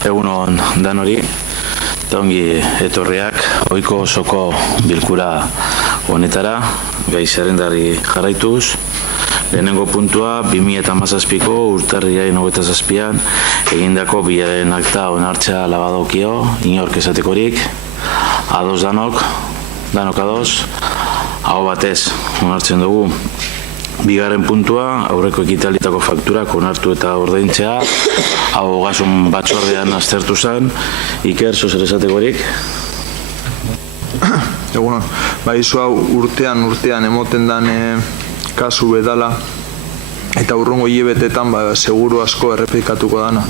Egunon danori, eta ongi etorriak ohiko osoko bilkura honetara, gai zerrendari jarraituz. Lehenengo puntua, 2017ko urtarrilaren 27an egindako bilaren akta onartzea labadokio, inork esatekorik, ados danok ados, hau batez onartzen dugu. Bigarren puntua, aurreko ekitalitako fakturak onartu eta ordaintzea, hau ogasun batzordean aztertu zen. Iker, zozer esatekorik? Egunon, izu hau urtean emoten dan kasu bedala, eta urrungo hilebetetan seguru asko errepikatuko dana.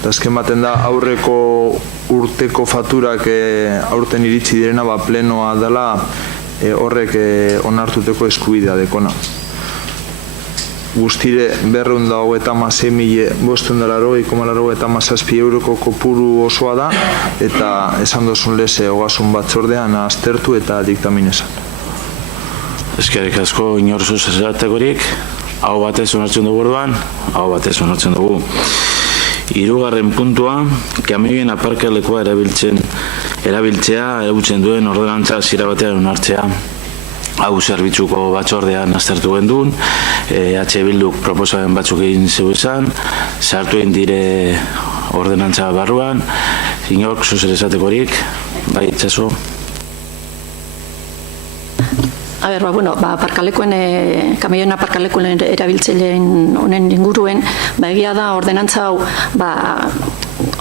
Eta azken baten da, aurreko urteko fakturak aurten iritsi direna plenoa dela horrek onartuteko eskubidea dekona. Guztire 256.587,87 euroko kopuru osoa da, eta esan dozun leze ogasun batzordean aztertu eta diktaminezan. Eskerrik asko inorzuz esatekorik, hau batez onartzen dugu orduan, hau batez onartzen dugu. Hirugarren puntua, kamioien aparkalekua erabiltzea egutzen duen ordenantza zira batean onartzea. Hau zerbitzuko batzordean aztertu gendun, Bilduk proposamen batzuk egin zeu esan, sartu egin dire ordenantza barruan, inork zuzer esatekorik, bai itxaso. Kamioen aparkalekuen erabiltzaileen honen inguruen, egia da ordenantza hau,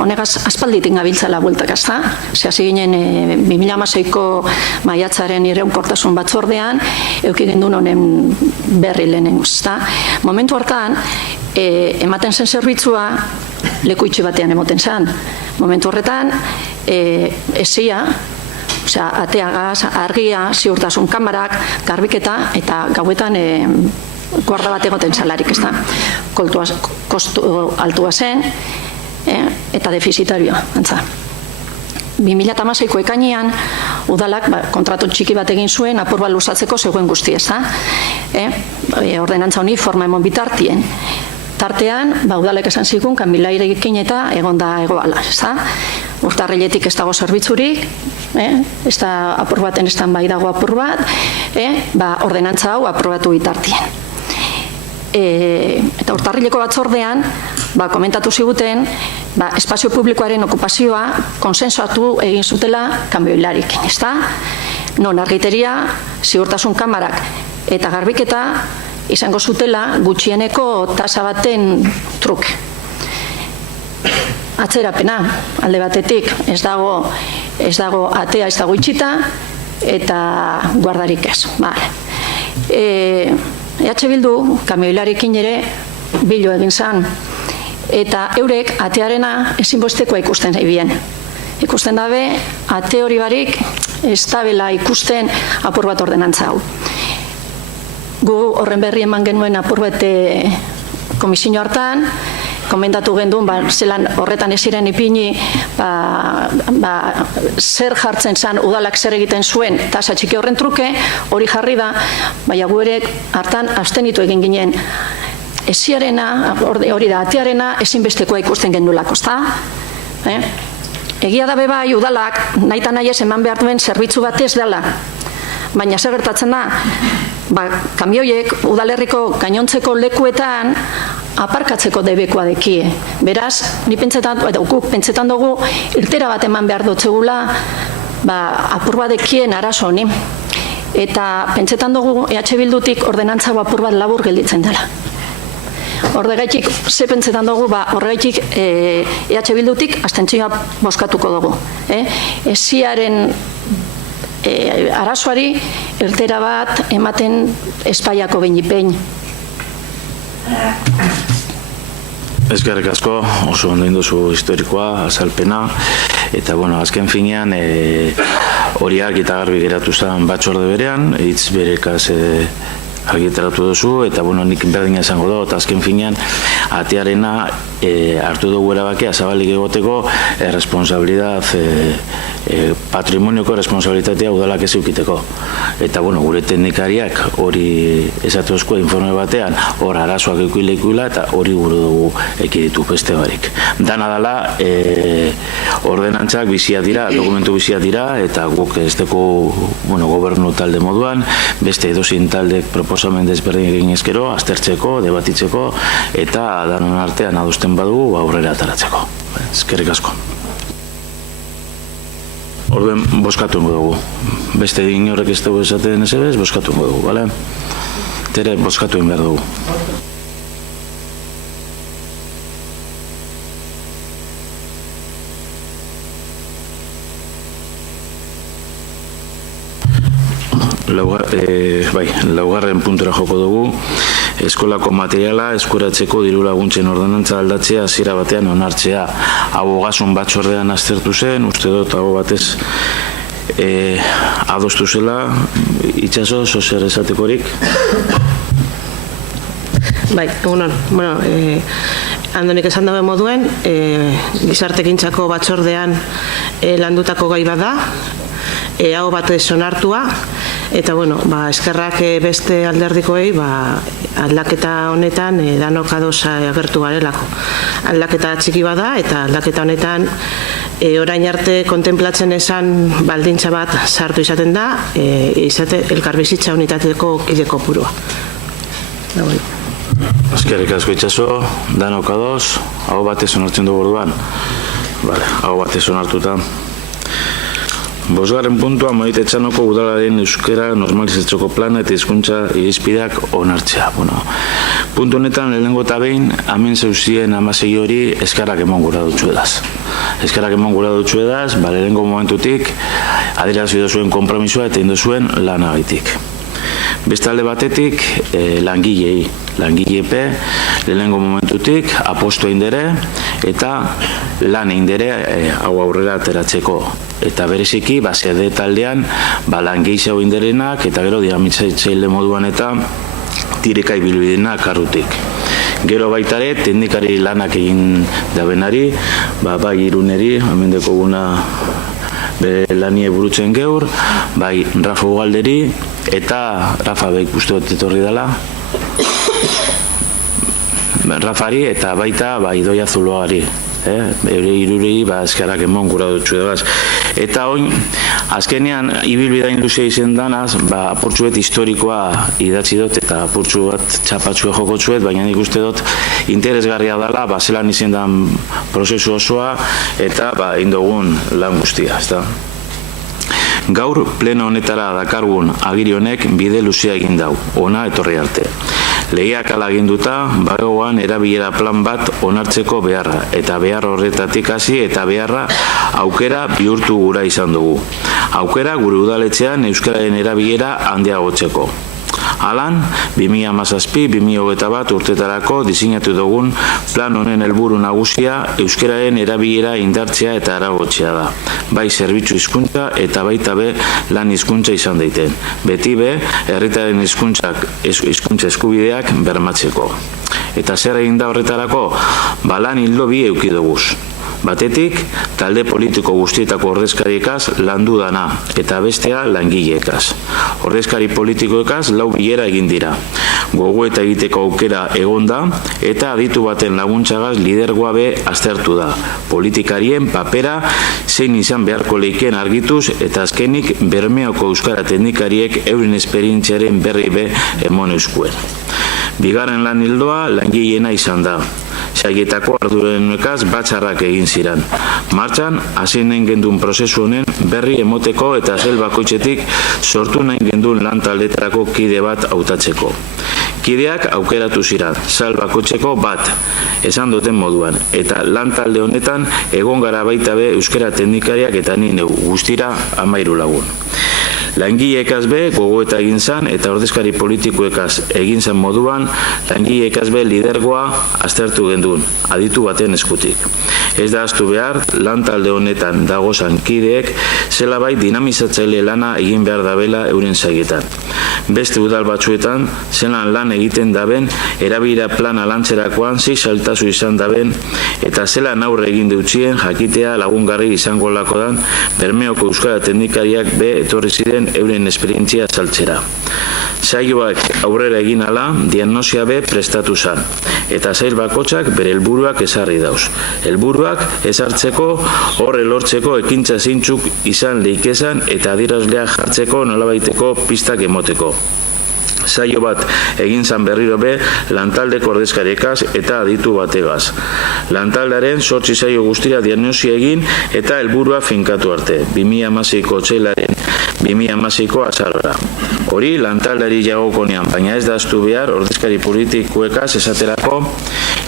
honegaz aspalditik gabiltzala bueltak azta. Hasi ginen 2016ko maiatzaren iraunkortasun batzordean, eduki gendun honen berri lehenengoz. Momentu hartan, ematen zen zerbitzua leku itxi batean emoten zen. Momentu horretan, esia, atea gaz, argia, ziurtasun kamarak, garbiketa eta gauetan guarda bat egoten salarik, ez da. Kostu altua zen, eta defizitarioa, antza. 2016ko ekainean, udalak kontratu txiki bat egin zuen apur bat luzatzeko zegoen guzti, ez da. Ordenantza honi forma emon bitartien. Tartean, udalek esan zigun, kanbilairekin eta egonda egoala, ez da. Urtarriletik ez dago zerbitzurik, ez da apur baten ez da bai dago apur bat, ordenantza hau aprobatu bitartien. Eta urtarrileko batzordean, komentatu ziguten, espazio publikoaren okupazioa konsensuatu egin zutela kanbioilarekin, ez da? Non argiteria, ziurtasun kamarak eta garbiketa izango zutela gutxieneko tasa baten truke. Atzerapena, alde batetik, ez dago atea, ez dago itxita, eta guardarik ez. Bildu, kamioilarekin ere, bilo egin zan, eta eurek atearena ezinbestekoa ikusten zaibien. Ikusten dabe, ate hori barik, ez dabela ikusten apur bat ordenantza hau. Gu horren berri eman genuen apur bat komisio hartan, komendatu gendun, zelan horretan ez ziren ipini, zer jartzen zan, udalak zer egiten zuen, tasa txiki horren truke, hori jarri da, baina gu ere hartan abstenitu egin ginen. Esiarena, hori da, atearena ezinbestekoa ikusten gendulako, ezta? Egia da bai udalak, nahi eta nahi ez eman behar duen zerbitzu bat ez dela, baina zer gertatzen da, kamioiek udalerriko gainontzeko lekuetan aparkatzeko debekoa dekie. Beraz, ni pentsetan dugu, irtera bat eman behar dutzegula apur bat dekien arazo honi. Eta pentsetan dugu, Bildutik ordenantza apur bat labur gelditzen dela. Horregaitik, ze pentsetan dugu, horregaitik Bildutik abstentzioa bozkatuko dugu. Esiaren arazoari irtera bat ematen espaiako behin. Eskerrik asko, oso ondo induzu historikoa, azalpena, eta azken finean horiak eta garbi geratu zen batzorde berean, hitz berekaz argitaratu duzu, eta nik berdina esango dut, azken finean, atearena hartu dugu erabakia zabalik egoteko responsabilidad, patrimonioko responsabilitatea udalak ez eukiteko. Eta, gure teknikariak hori esatu ezko informe batean, hor arazoak eukilekuila, eta hori gure dugu ekiditu beste barik. Dana dela, ordenantzak biziak dira, dokumentu biziak dira, eta guk ez dugu gobernu talde moduan, beste edozin taldek proposamen desberdin egin ezkero, aztertzeko, debatitzeko, eta danon artean adosten badugu aurrera ataratzeko. Eskerrik asko. Orduen, boskatu ingo dugu. Beste inorek ez dugu esaten ez ebez, boskatu ingo dugu, bale? Tere, boskatu ingo dugu. Laugarren puntura joko dugu, eskolako materiala eskuratzeko diru laguntzen ordenantza aldatzea hasiera batean onartzea. Hau ogasun batzordean aztertu zen, uste dut hau batez adostu zela. Itxaso, zer esatekorik? Bai, egunon. Andonik esan dabe moduen, gizartekintzako batzordean landutako gai bada, hau batez onartua, eta eskerrak beste alderdikoei aldaketa honetan danok ados agertu garelako. Aldaketa txiki bada, eta aldaketa honetan orain arte kontemplatzen esan baldintza bat sartu izaten da, elkarbizitza unitateko kide kopurua. Eskerrik asko Itxaso, danok ados, hau batez onartzen dugu orduan. Hau batez onartuta. Bosgarren puntua, Maite Etxanoko udalaren euskera normalizatzeko plana eta hizkuntza irizpideak onartzea. Puntu honetan, lehenengo eta behin, hemen zeuzien 16 hori eskarrak eman gura dutxu edaz. Eskarrak eman gura dutxu edaz, lehenengo momentutik, adierazi duzuen konpromisoa eta induzuen lanagaitik. Beste alde batetik, langilepe, lehenengo momentutik, aposto indere eta lan indere hau aurrera ateratzeko. Eta bereziki, zede taldean, langeize hau inderenak eta gero dinamitzaile moduan eta tireka ibilbidenak arrutik. Gero baitare, teknikari lanak egin dabenari, bai Iruneri, amendeko guna lanie burutzen geur, bai Rafa Ugalderi, eta Rafa beik uste dut etorri dela, Rafari eta baita Idoia Zuloari. Irurei eskerrak emon gura dutxu edabaz. Eta oin, azkenean, ibilbidain luzea izen danaz, apurtzuet historikoa idatzi dut eta apurtzu bat txapatzue jokotzuet, baina nik uste dut interesgarria dela, zelan izen dan prozesu osoa eta indogun lan guztia. Gaur pleno honetara dakargun agiri honek bide luzea egin dau, ona etorri arte. Legeak ala aginduta, bagoan erabilera plan bat onartzeko beharra, eta behar horretatik hasi eta beharra aukera bihurtu gura izan dugu. Aukera gure udaletxean euskararen erabilera handiagotzeko. Alan, 2017-2021 urtetarako diseinatu dugun plan honen helburu nagusia euskararen erabilera indartzea eta aragotzea da. Bai zerbitzu hizkuntza eta baita be lan hizkuntza izan daiten. Beti be, herritarren hizkuntza eskubideak bermatzeko. Eta zer egin da horretarako? Lan hildo bi eduki duguz. Batetik, talde politiko guztietako ordezkariekaz landu dana, eta bestea langileekaz. Ordezkari politikoekaz 4 bilera egin dira. Gogo eta egiteko aukera egonda, eta aditu baten laguntzagaz lidergoa be aztertu da. Politikarien papera zein izan beharko leiken argituz, eta azkenik Bermeoko euskara teknikariek euren esperientziaren berri be emon euskuen. Bigarren lan hildoa langileena izan da. Saietako ardurenekaz batzarrak egin ziren. Martxan, hasi nahi gendun prozesu honen berri emoteko eta zel bakoitzetik sortu nahi gendun lan taldetarako kide bat hautatzeko. Kideak aukeratu ziren, sal bakoitzeko bat, esan duten moduan, eta lan talde honetan egon gara baita be euskara teknikariak eta ni neu, guztira 13 lagun. Langileekaz be gogoeta egin zan eta ordezkari politikoekaz egin zan moduan langileekaz be lidergoa aztertu gendun, aditu baten eskutik. Ez da ahaztu behar, lantalde honetan dagozan kideek zela bai dinamizatzaile lana egin behar dabela euren saietan. Beste udal batzuetan zelan lan egiten daben erabilera plana lantzerakoan saltazu izan daben eta zelan aurre egin deutzien jakitea lagungarri izango lakodan Bermeoko euskara teknikariak be etorri ziren euren esperientzia saltzera. Saioak aurrera egin ala, diagnosia be prestatu zan, eta sail bakotxak bere helburuak ezarri dauz. Helburuak ezartzeko, horre lortzeko ekintza zeintzuk izan leikezan eta adierazleak jartzeko nolabaiteko pistak emoteko. Saio bat egin zan berriro be lantaldeko ordezkariekaz eta aditu bategaz. Lantaldearen 8 saio guztira diagnosia egin eta helburua finkatu arte, 2016ko otsailaren 2016ko azarora. Hori lantaldari jagokonean, baina ez da ahaztu behar ordezkari politikoekaz esaterako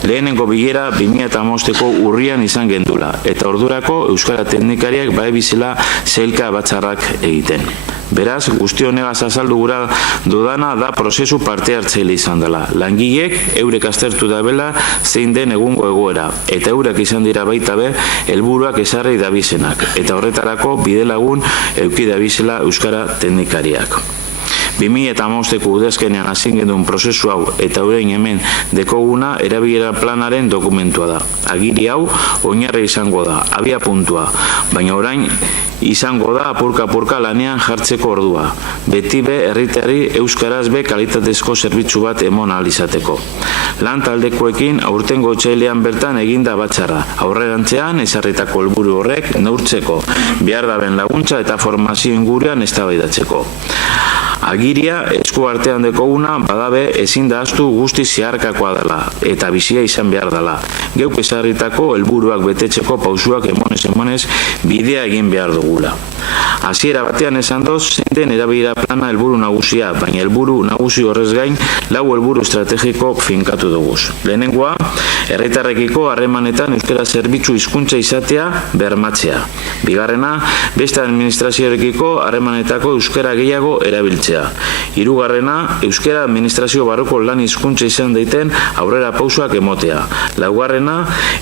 lehenengo bilera 2015ko urrian izan gendula, eta ordurako euskara teknikariak bai bizela zeilka batzarrak egiten. Beraz, guzti honegaz azaldu gura dudana da prozesu parte hartzaile izan dela. Langileek eurek aztertu dabela zein den egungo egoera, eta eurek izan dira baita be helburuak ezarri dabizenak, eta horretarako bidelagun euki dabizela euskara teknikariak. 2015ko udazkenean hasi genduen prozesu hau eta orain hemen dekoguna erabilera planaren dokumentua da. Agiri hau oinarri izango da, abia puntua, baina orain izango da apurka-apurka lanean jartzeko ordua. Beti be herritarri euskaraz be kalitatezko zerbitzu bat emon ahal izateko. Lan taldekoekin aurtengo otsailean bertan eginda batzarra. Aurrerantzean ezarritako helburu horrek neurtzeko, behar daben laguntza eta formazio inguruan eztabaidatzeko. Agiria esku artean dekoguna badabe ezin da ahaztu guzti zeharkakoa dela eta bizia izan behar dela. Geuk ezarritako helburuak betetzeko pausuak emonez bidea egin behar dugula. Hasiera batean esan doz, zein den erabilera plana helburu nagusia, baina helburu nagusi horrez gain 4 helburu estrategiko finkatu duguz. Lehenengoa, herritarrekiko harremanetan euskara zerbitzu hizkuntza izatea bermatzea. Bigarrena, beste administrazioarekiko harremanetako euskara gehiago erabiltzea. Hirugarrena, euskara administrazio barruko lan hizkuntza izan daiten aurrera pausoak emotea. Laugarrena,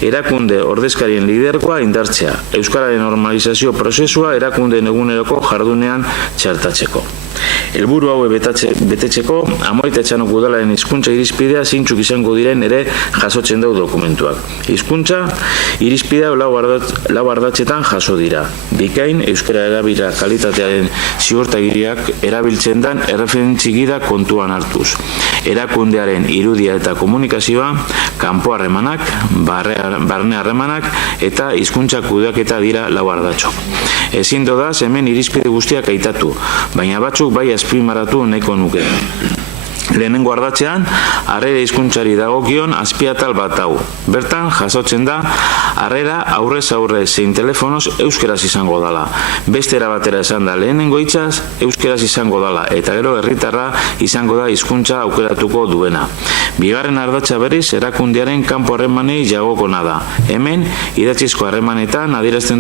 erakunde ordezkarien lidergoa indartzea. Euskararen normalizazio prozesua erakundeen eguneroko jardunean txartatzeko. Helburu haue betetzeko, Amoita Etxanok udalaren hizkuntza irizpidea zeintzuk izango diren ere jasotzen dau dokumentuak. Hizkuntza irizpidea lau ardatzetan jaso dira. Bikain, euskara erabilera kalitatearen ziurtagiriak erabiltzen dan erreferentzi gida kontuan hartuz. Erakundearen irudia eta komunikazioa, kanpo harremanak, barne harremanak eta hizkuntza kudeaketa dira lau ardatzok. Ezin dodaz hemen irizpide guztiak aitatu, baina batzuk bai azpimarratu nahiko nuke. Lehenengo ardatzean, harrera hizkuntzari dagokion azpiatal bat hau. Bertan, jasotzen da, harrera aurrez aurre zein telefonoz euskeraz izango dala. Beste era batera esan da lehenengo hitzaz, euskeraz izango dala, eta gero herritarra izango da hizkuntza aukeratuko duena. Bigarren ardatza berriz, erakundearen kanpo harremanei jagokona da. Hemen, idatzizko harremanetan adierazten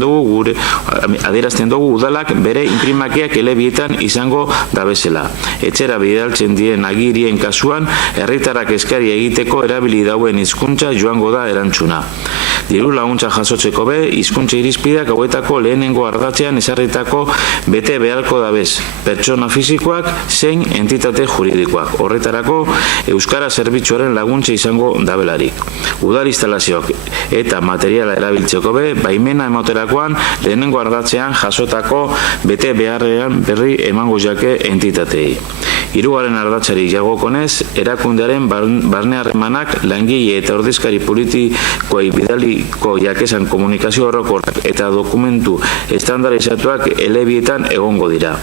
dugu udalak bere inprimakiak elebietan izango dabezela. Etxera bidaltzen dien agirien kasuan, herritarrak eskari egiteko erabili dauen hizkuntza joango da erantzuna. Diru laguntza jasotzeko be, hizkuntza irizpideak hauetako lehenengo ardatzean ezarritako bete beharko dabez, pertsona fisikoak zein entitate juridikoak. Horretarako, euskara zerbitzuaren laguntza izango dabelarik. Udal instalazioak eta materiala erabiltzeko be, baimena emoterakoan lehenengo ardatzean jasotako bete beharrean berri emango jake entitatei. Hirugarren ardatzari jagokonez, erakundearen barne harremanak langile eta ordezkari politikoei bidaliko jakesan komunikazio orokorrak eta dokumentu estandarizatuak elebietan egongo dira.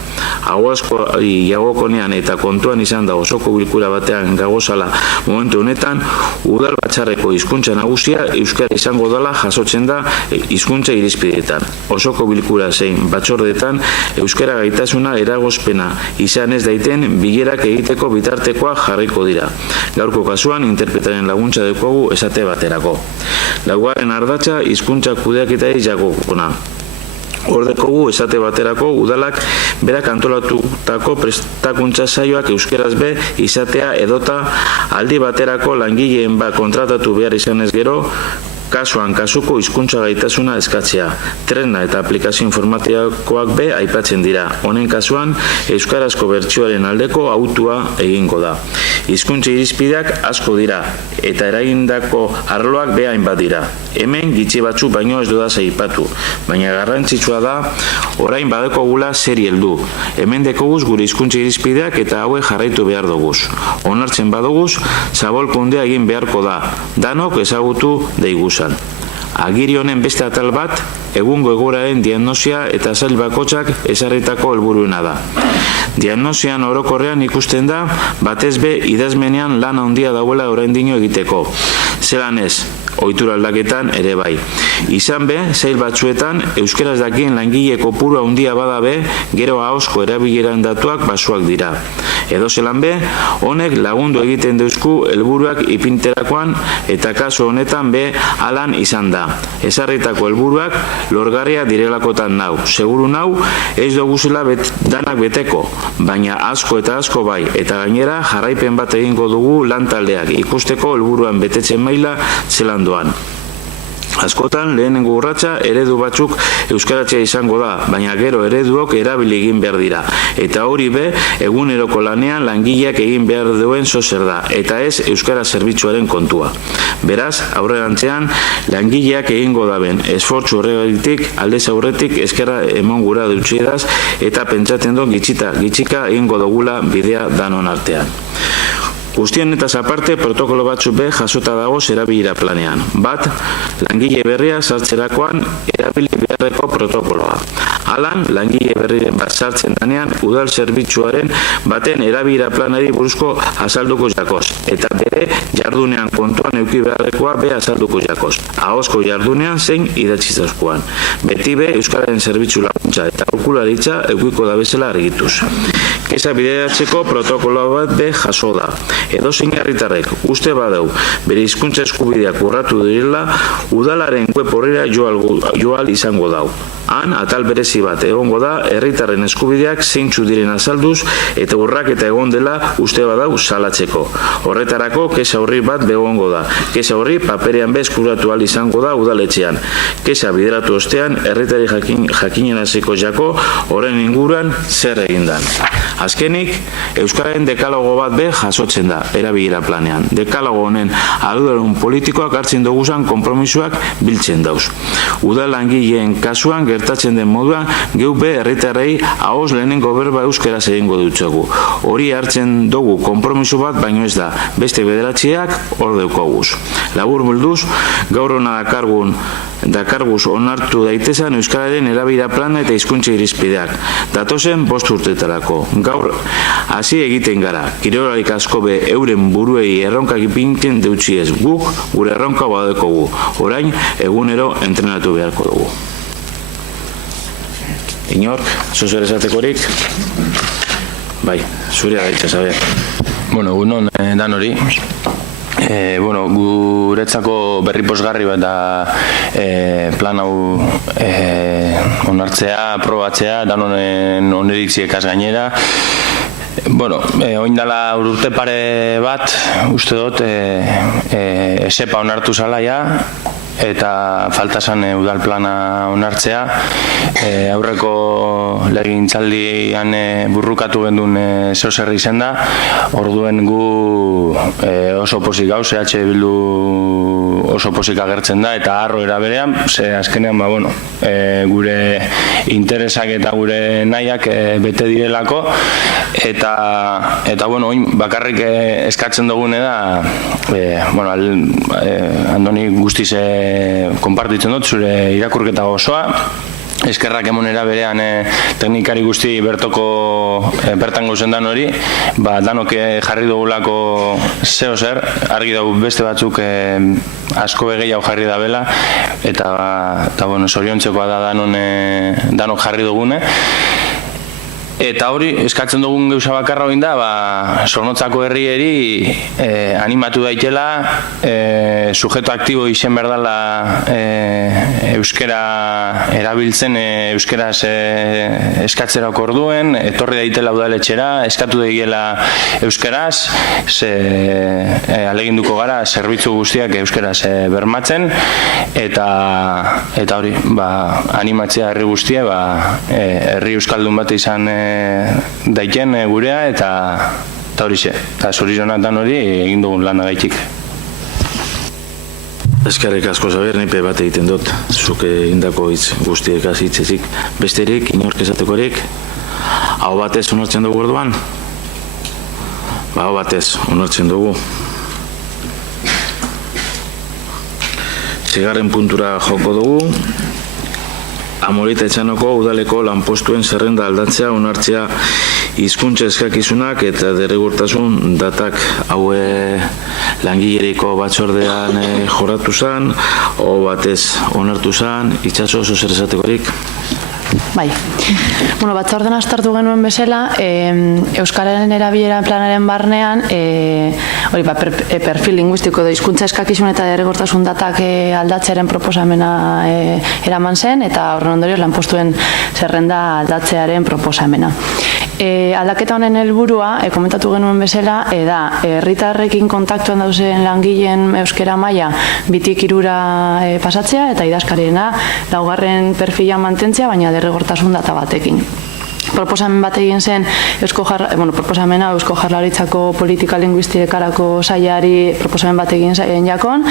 Hau askori jagokonean eta kontuan izan da osoko bilkura batean gagozala momentu honetan, udal batzarreko hizkuntza nagusia euskara izango dela jasotzen da hizkuntza irizpideetan. Osoko bilkura zein batzordeetan euskara gaitasuna eragozpena izan ez daiten bilerak egiteko bitartekoa jarriko dira. Gaurko kasuan interpretaren laguntza dekogu esate baterako. Laugarren ardatza hizkuntza kudeaketari jagokona. Ordekogu esate baterako udalak berak antolatutako prestakuntza saioak euskeraz be izatea edota aldi baterako langileen bat kontratatu behar izanez gero, kasuan kasuko hizkuntza gaitasuna eskatzea. Trena eta aplikazio informatikoak be aipatzen dira. Honen kasuan, euskarazko bertsioaren aldeko autua egingo da. Hizkuntza irizpideak asko dira, eta eragindako arloak be hainbat dira. Hemen gitxi batzu baino ez dudaz aipatu, baina garrantzitsua da, orain badekogula zeri heldu. Hemen dekoguz gure hizkuntza irizpideak eta hauek jarraitu behar duguz. Onartzen baduguz, zabolkundea egin beharko da, danok ezagutu deiguzan. Agiri honen beste atal bat, egungo egoeraren diagnosia eta sail bakoitzak ezarritako helburuena da. Diagnosian orokorrean ikusten da, batez be idazmenean lan handia dauela oraindino egiteko. Zelan ez, ohitura aldaketan ere bai. Izan be, sail batzuetan, euskaraz dakien langile kopuru handia bada be, gero ahozko erabileran datuak basuak dira. Edo zelan be, honek lagundu egiten deuzku helburuak ipinterakoan eta kasu honetan be alan izan da. Ezarritako helburuak lorgarria direlakotan nau. Seguru nau, ez doguzela danak beteko, baina asko eta asko bai, eta gainera jarraipen bat egingo dugu lan taldeak ikusteko helburuan betetzen maila zelan doan. Askotan, lehenengo urratsa eredu batzuk euskaratzea izango da, baina gero ereduok erabili egin behar dira. Eta hori be, eguneroko lanean langileak egin behar duen zozer da, eta ez euskara zerbitzuaren kontua. Beraz, aurrerantzean, langileak egingo daben, esfortzu horregatik, aldez aurretik eskerra emon gura dutxidaz, eta pentsatzen duen gitxika egingo dugula bidea danon artean. Guztien eta aparte protokolo batzu be jasota dago erabilera planean. Bat, langile berria sartzerakoan erabili beharreko protokoloa. Alan, langile berriren bat sartzen danean udal zerbitzuaren baten erabilera planari buruzko azalduko jakoz. Eta bere jardunean kontuan eduki beharrekoa be azalduko jakoz. Ahozko jardunean zein idatzi zauzkoan. Beti be euskararen zerbitzu laguntza eta aholkularitza edukiko da bezala argituz. Keza bideratzeko protokolo bat be jaso da. Edozein herritarrek uste badau bere hizkuntza eskubideak urratu direla, udalaren web horrera joal izango dau. Han atal berezi bat egongo da herritarren eskubideak zeintzu diren azalduz eta urraketa egon dela uste badau salatzeko. Horretarako keza horri bat begongo da. Keza horri paperean be eskuratu ahal izango da udaletxean. Keza bideratu ostean herritari jakinenaziko jako horren inguruan zer egindan. Azkenik, euskararen dekalogo bat be jasotzen da erabilera planean. Dekalogo honen arduradun politikoak hartzen duguzan konpromisoak biltzen dauz. Udal langileen kasuan gertatzen den moduan geu be herritarrei ahoz lehenengo berba euskaraz egingo dutxegu. Hori hartzen dugu konpromiso bat baino ez da. Beste bederatziak hor deukoguz. Labur bilduz, gaur hona dakarguz onartu daitezan euskararen erabilera plana eta hizkuntza irizpideak. Datozen 5 urtetarako. Gaur hasi egiten gara. Kirolarik asko be euren buruei erronkak ipintzen deutxiez. Guk gure erronka badekogu. Orain egunero entrenatu beharko dugu. Inork, zozer esatekorik? Bai, zurea gaitza, Xabier. Bueno, egunon dan hori. Guretzako berri posgarri bat da plan hau onartzea, probatzea, danonen oneriziekaz gainera. Oin dala urte pare bat, uste dut, esepa onartu zala ja, eta falta zan udal plana onartzea. Aurreko legintzaldian burrukatu gendun zeozer izen da, orduen gu oso posik gauz, EH Bildu oso posik agertzen da, eta harro eraberean, ze azkenean gure interesak eta gure nahiak bete direlako, eta oin bakarrik eskatzen dugune da, Andoni guztiz konpartitzen dut zure irakurketa osoa. Eskerrak emonera berean teknikari guzti bertan gauzen dan hori, danok jarri dugulako zeo zer, argi dugu beste batzuk asko begei hau jarri da bela, eta zoriontzekoa da danok jarri dugune. Eta hori, eskatzen dugun gauza bakarra hori da, Zornotzako herrieri animatu daitela, sujeto aktibo izen berdala euskera erabiltzen, euskeraz eskatzerako orduen, etorri daitela udaletxera, eskatu daiela euskeraz, aleginduko gara zerbitzu guztiak euskeraz bermatzen, eta hori, animatzea herri guztia, herri euskaldun bat izan daiken gurea, eta horixe, eta Zurizonatan hori egin dugun lana gaitik. Eskerrik asko, Xabier, nipe bat egiten dut, zuke indako hitz guztiekaz hitzezik. Besterik, inork esatekorik, hau batez onartzen dugu orduan? Hau batez onartzen dugu. Zigarren puntura joko dugu, Amorita Etxanoko udaleko lanpostuen zerrenda aldatzea, onartzea hizkuntza eskakizunak eta derrigortasun datak. Haue langileriko batzordean jorratu zen, o batez onartu zen, Itxaso, oso zer esatekorik? Bai. Batzordean aztertu genuen bezala, Euskararen erabilera planaren barnean, perfil linguistiko hizkuntza eskakizun eta derrigortasun datak aldatzearen proposamena eraman zen, eta horren ondorioz lanpostuen zerrenda aldatzearen proposamena. Aldaketa honen helburua, komentatu genuen bezala, da, herritarrekin kontaktuan dauzen langileen euskera maila 2-3 pasatzea, eta idazkariena 4. perfila mantentzea, baina derrigortasun data batekin. Proposamen bat egin zen proposamena Eusko Jaurlaritzako politika linguistikarako sailari proposamen bat egin zen jakon,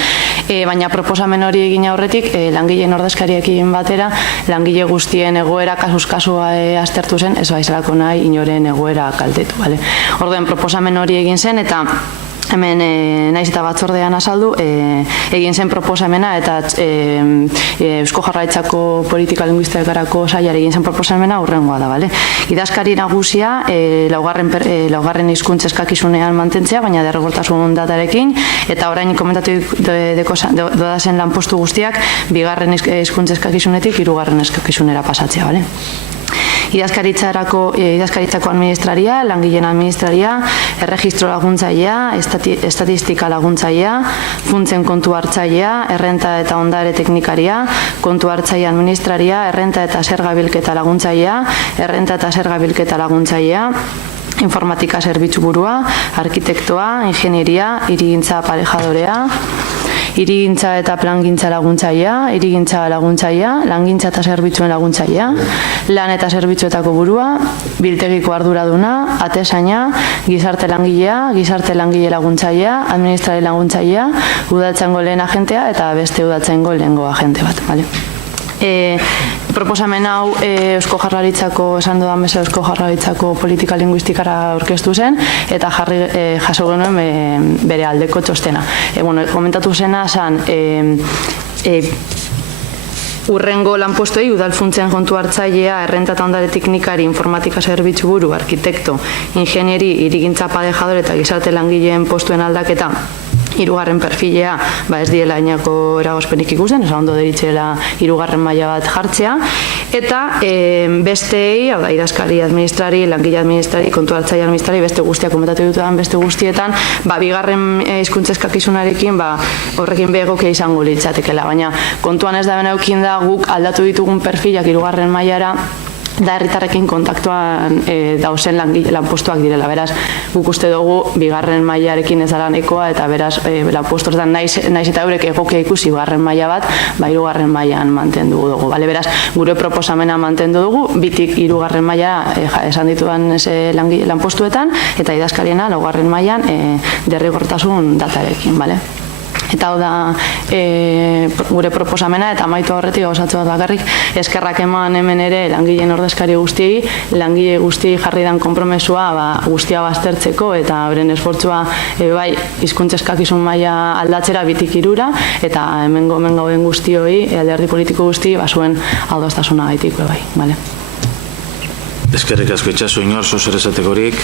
baina proposamen hori egin aurretik langileen ordezkariekin batera langile guztien egoera kasuz kasua aztertu zen, ez baizelako nahi inoren egoera kaltetu. Orduen proposamen hori egin zen, eta hemen naiz eta batzordean azaldu, egin zen proposamena, eta Eusko Jaurlaritzako politika linguistikarako sailari egin zen proposamena urrengoa da. Idazkari nagusia, 4. hizkuntza eskakizunean mantentzea, baina derrigortasun datarekin, eta orain komentatu dodazen lanpostu guztiak 2. hizkuntza eskakizunetik 3. eskakizunera pasatzea. Idazkaritzako administraria, langileen administraria, erregistro laguntzailea, estatistika laguntzailea, funtsen kontu hartzailea, errenta eta ondare teknikaria, kontu hartzaile administraria, errenta eta zerga bilketa laguntzailea, errenta eta zerga bilketa laguntzailea, informatika zerbitzu burua, arkitektoa, ingenieria, hirigintza aparejadorea, hirigintza eta plangintza laguntzailea, hirigintza laguntzailea, langintza eta zerbitzuen laguntzailea, lan eta zerbitzuetako burua, biltegiko arduraduna, atezaina, gizarte langile laguntzailea, administrari laguntzailea, udaltzaingo lehen agentea eta beste udaltzaingo lehengo agente bat. Proposamen hau Eusko Jaurlaritzako, esan dudan bezala Eusko Jaurlaritzako politika linguistikara aurkeztu zen, eta jaso genuen bere aldeko txostena. Komentatu zena zen, urrengo lanpostuei udalfuntzen kontu hartzailea, errenta eta ondare teknikari, informatika zerbitzu buru, arkitekto, ingenieri, hirigintza aparejadore eta gizarte langileen postuen aldaketa, 3. perfilea ez diela inako eragozpenik ikusten, ondo deritzeela 3. maila bat jartzea, eta besteei, idazkari administrari, langile administrari, kontu hartzaile administrari, beste guztiak komentatu dutan beste guztietan, 2. hizkuntza eskakizunarekin horrekin begokia izango litzatekela, baina kontuan ez da benaukin da guk aldatu ditugun perfilak 3. mailara, da herritarrekin kontaktuan dauzen lanpostuak direla. Beraz, guk uste dugu 2. mailarekin ez dela nahikoa, eta beraz, lanpostuetan naiz eta eurek egokia ikusi 2. maila bat, 3. mailan mantendu dugu. Beraz, gure proposamena mantendu dugu, 2-3. maila esan ditudan lanpostuetan, eta idazkariena 4. mailan derrigortasun datarekin. Eta hau da gure proposamena, eta amaitu horretik gauzatzu bat bakarrik, eskerrak eman hemen ere langileen ordezkari guztiei, langile guztiei jarri dan konpromesua guztia baztertzeko, eta horren esfortzua hizkuntza eskakizun maila aldatzera 2-3, eta hemen gauden guztioi, alderdi politiko guzti, zuen adostasuna gaitik. Eskerrik asko Itxaso, inor zer esatekorik,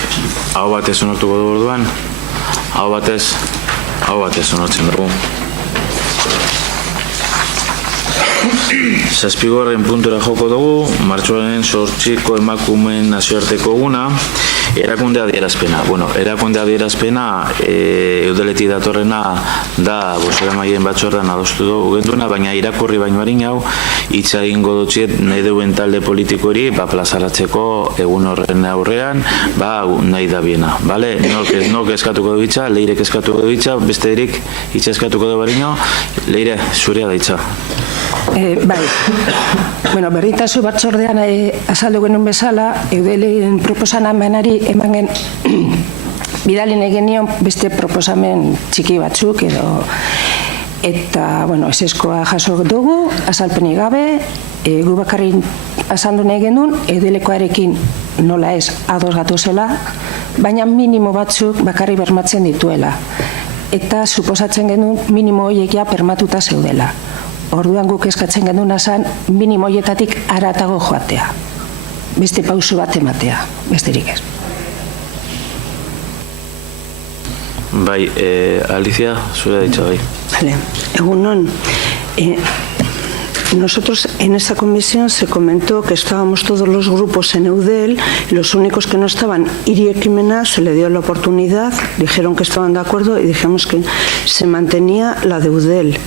hau batez onartuko du orduan, hau batez onartzen dugu. Zazpigorren puntura joko dugu, martxoaren 8ko emakumeen nazioarteko eguna, erakunde adierazpena. Erakunde adierazpena eudeletik datorrena da bozeramaileen batzordean adostu dugu genduna, baina irakurri baino harin hau, hitz egingo dutziet nahi duen talde politikori plazaratzeko egun horren aurrean, nahi da biena. Nok eskatuko du hitza, Leirek eskatuko du hitza, beste erik hitz eskatuko du barino, Leire, zurea da hitza. Bai, berdintasun batzordean azaldu genuen bezala, eudelen proposamenari eman gen bidalen egin nion beste proposamen txiki batzuk edo eta, eseskoa jaso dugu, azalpenik gabe, gu bakarrik azaldu nahi genuen, eudelekoarekin nola ez ados gatuzela, baina minimo batzuk bakarrik bermatzen dituela. Eta suposatzen genuen minimo horiek ja bermatuta zeudela. Orduan guk eskatzen genuen azan minimo horietatik haratago joatea. Beste pausu bat ematea, besterik ez. Bai, Alicia, zure ditza bai. Vale, egunon. Nosotros en esta comisión se comentó que estábamos todos los grupos en Eudel, los únicos que no estaban, Iri Ekimena, se le dio la oportunidad, dijeron que estaban de acuerdo y dijimos que se mantenía la de Eudel,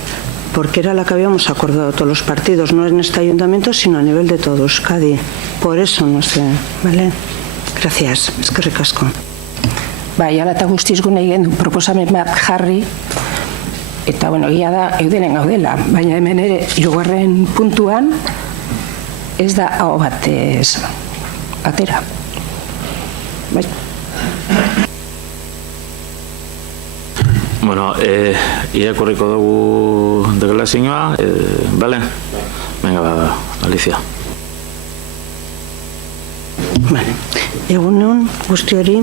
porque era la que habíamos acordado todos los partidos, no en este ayuntamiento, sino a nivel de todo Euskadi. Por eso, no sé, ¿vale? Gracias, eskerrik asko. Bai, ala eta guztiz gune egin proposamen bat jarri, eta, egia da, eudelen gaudela, baina hemen ere, 3. puntuan, ez da hau batez atera. Bai. Irakurriko dugu deklarazioa, bale? Venga, Alicia. Vale. Egunon, guztiori.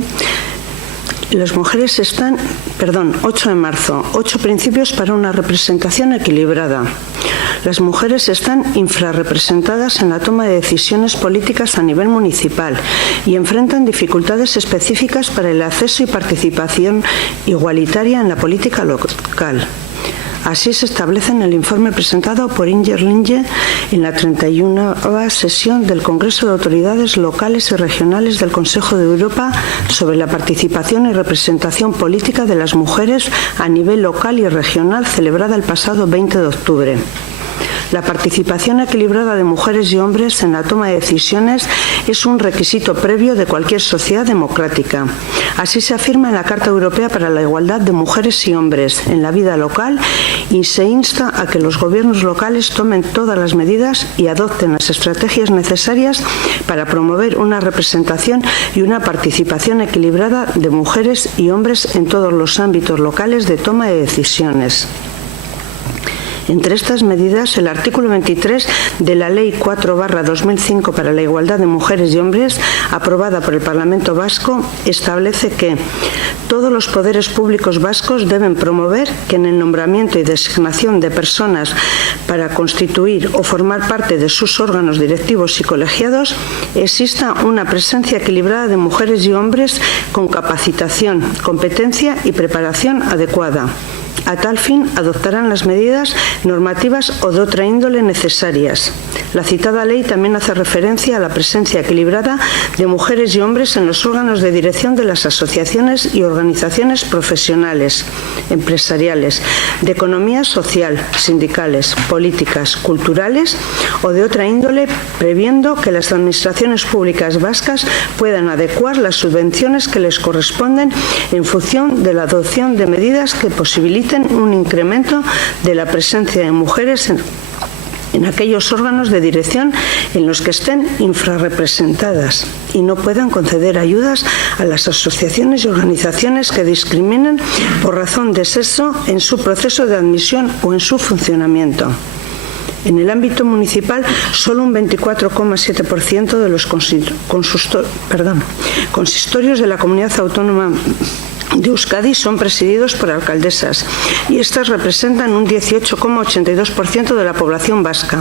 Las mujeres están, 8 de marzo, 8 principios para una representación equilibrada. Las mujeres están infrarrepresentadas en la toma de decisiones políticas a nivel municipal y enfrentan dificultades específicas para el acceso y participación igualitaria en la política local. Así se establece en el informe presentado por Inger Linge en la 31ª sesión del Congreso de Autoridades Locales y Regionales del Consejo de Europa sobre la participación y representación política de las mujeres a nivel local y regional, celebrada el pasado 20 de octubre. La participación equilibrada de mujeres y hombres en la toma de decisiones es un requisito previo de cualquier sociedad democrática. Así se afirma en la Carta Europea para la Igualdad de Mujeres y Hombres en la vida local y se insta a que los gobiernos locales tomen todas las medidas y adopten las estrategias necesarias para promover una representación y una participación equilibrada de mujeres y hombres en todos los ámbitos locales de toma de decisiones. Entre estas medidas, el artículo 23 de la Ley 4/2005 para la igualdad de mujeres y hombres, aprobada por el Parlamento Vasco, establece que todos los poderes públicos vascos deben promover que en el nombramiento y designación de personas para constituir o formar parte de sus órganos directivos y colegiados exista una presencia equilibrada de mujeres y hombres con capacitación, competencia y preparación adecuada. A tal fin, adoptarán las medidas normativas o de otra índole necesarias. La citada ley también hace referencia a la presencia equilibrada de mujeres y hombres en los órganos de dirección de las asociaciones y organizaciones profesionales, empresariales, de economía social, sindicales, políticas, culturales o de otra índole, previendo que las administraciones públicas vascas puedan adecuar las subvenciones que les corresponden en función de la adopción de medidas que posibiliten un incremento de la presencia de mujeres en aquellos órganos de dirección en los que estén infrarrepresentadas y no puedan conceder ayudas a las asociaciones y organizaciones que discriminen por razón de sexo en su proceso de admisión o en su funcionamiento. En el ámbito municipal, solo un 24,7% de los consistorios de la comunidad autónoma de Euskadi son presididos por alcaldesas y estas representan un 18,82% de la población vasca.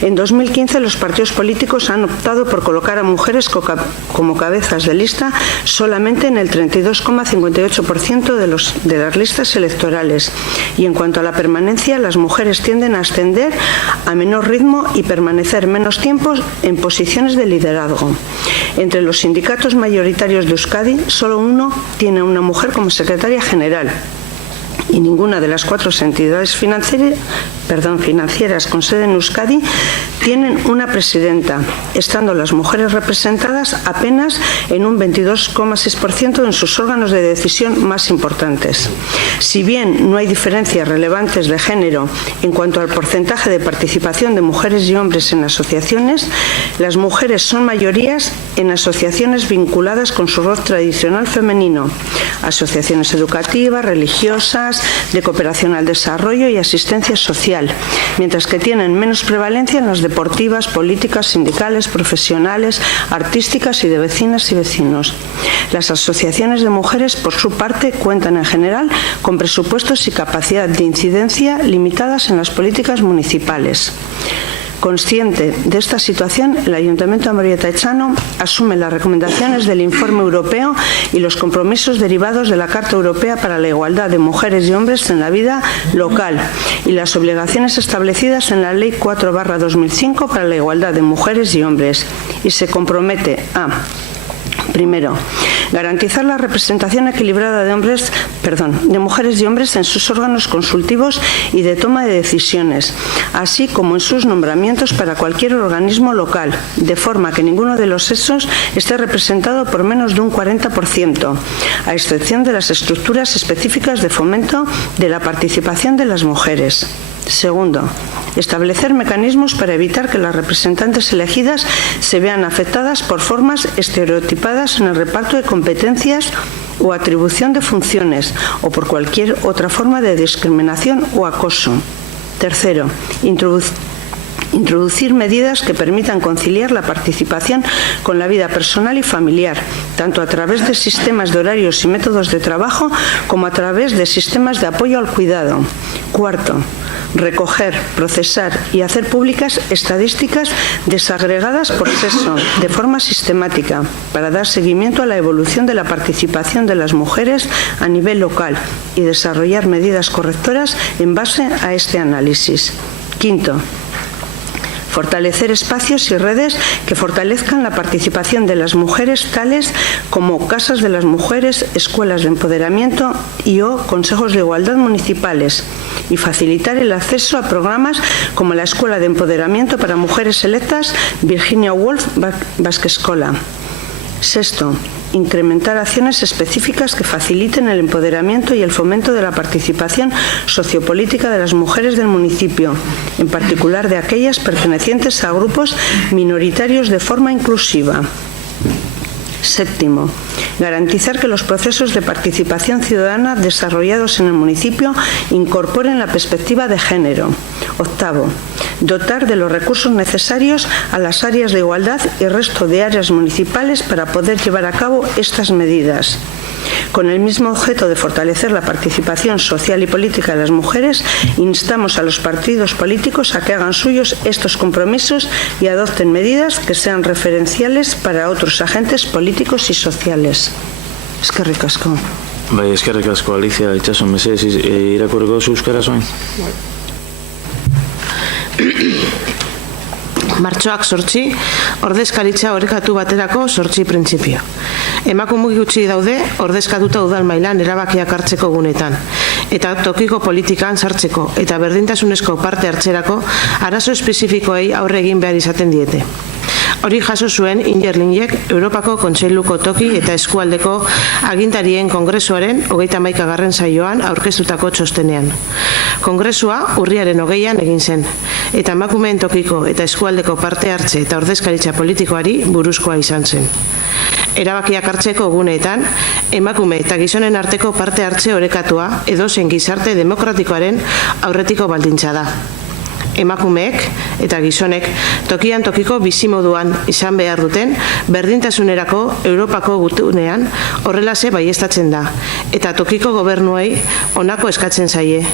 En 2015 los partidos políticos han optado por colocar a mujeres como cabezas de lista solamente en el 32,58% de las listas electorales, y en cuanto a la permanencia, las mujeres tienden a ascender a menor ritmo y permanecer menos tiempo en posiciones de liderazgo. Entre los sindicatos mayoritarios de Euskadi, solo uno tiene una mujer como secretaria general, y ninguna de las 4 entidades financieras con sede en Euskadi tienen una presidenta, estando las mujeres representadas apenas en un 22,6% en sus órganos de decisión más importantes. Si bien no hay diferencias relevantes de género en cuanto al porcentaje de participación de mujeres y hombres en asociaciones, las mujeres son mayorías en asociaciones vinculadas con su rol tradicional femenino, asociaciones educativas, religiosas, de cooperación al desarrollo y asistencia social, mientras que tienen menos prevalencia en las deportivas, políticas, sindicales, profesionales, artísticas y de vecinas y vecinos. Las asociaciones de mujeres, por su parte, cuentan en general con presupuestos y capacidad de incidencia limitadas en las políticas municipales. Consciente de esta situación, el Ayuntamiento de Amorebieta-Etxano asume las recomendaciones del informe europeo y los compromisos derivados de la Carta Europea para la Igualdad de Mujeres y Hombres en la vida local y las obligaciones establecidas en la Ley 4/2005 para la Igualdad de Mujeres y Hombres, y se compromete a: primero, garantizar la representación equilibrada de mujeres y hombres en sus órganos consultivos y de toma de decisiones, así como en sus nombramientos para cualquier organismo local, de forma que ninguno de los sexos esté representado por menos de un 40%, a excepción de las estructuras específicas de fomento de la participación de las mujeres. Segundo, establecer mecanismos para evitar que las representantes elegidas se vean afectadas por formas estereotipadas en el reparto de competencias o atribución de funciones, o por cualquier otra forma de discriminación o acoso. Tercero, introducir medidas que permitan conciliar la participación con la vida personal y familiar, tanto a través de sistemas de horarios y métodos de trabajo como a través de sistemas de apoyo al cuidado. Cuarto, recoger, procesar y hacer públicas estadísticas desagregadas por sexo de forma sistemática para dar seguimiento a la evolución de la participación de las mujeres a nivel local y desarrollar medidas correctoras en base a este análisis. Quinto, fortalecer espacios y redes que fortalezcan la participación de las mujeres, tales como casas de las mujeres, escuelas de empoderamiento y/o consejos de igualdad municipales, y facilitar el acceso a programas como la Escuela de Empoderamiento para Mujeres Electas Virginia Woolf Basque Escola. Sexto, incrementar acciones específicas que faciliten el empoderamiento y el fomento de la participación sociopolítica de las mujeres del municipio, en particular de aquellas pertenecientes a grupos minoritarios de forma inclusiva. Séptimo, garantizar que los procesos de participación ciudadana desarrollados en el municipio incorporen la perspectiva de género. Octavo, dotar de los recursos necesarios a las áreas de igualdad y resto de áreas municipales para poder llevar a cabo estas medidas. Con el mismo objeto de fortalecer la participación social y política de las mujeres, instamos a los partidos políticos a que hagan suyos estos compromisos y adopten medidas que sean referenciales para otros agentes políticos y sociales. Eskerrik asko. Bai, eskerrik asko, Alicia Itxaso, mesedez irakurriko duzu euskaraz orain? Martxoak 8, ordezkaritza orekatu baterako 8 printzipio. Emakume gutxi daude ordezkatuta udal mailan erabakiak hartzeko gunetan, eta tokiko politikan sartzeko eta berdintasunezko parte hartzerako arazo espezifikoei aurre egin behar izaten diete. Hori jaso zuen Ingerlinjek Europako Kontseiluko toki eta eskualdeko agintarien kongresuaren 31. saioan aurkeztutako txostenean. Kongresua urriaren 20an egin zen, eta emakumeen tokiko eta eskualdeko parte hartze eta ordezkaritza politikoari buruzkoa izan zen. Erabakiak hartzeko guneetan, emakume eta gizonen arteko parte hartze orekatua edozein gizarte demokratikoaren aurretiko baldintza da. emakumeek eta gizonek tokian tokiko bizimoduan izan behar duten berdintasunerako Europako gutunean horrelase baieztatzen da, eta tokiko gobernuei honako eskatzen zaie.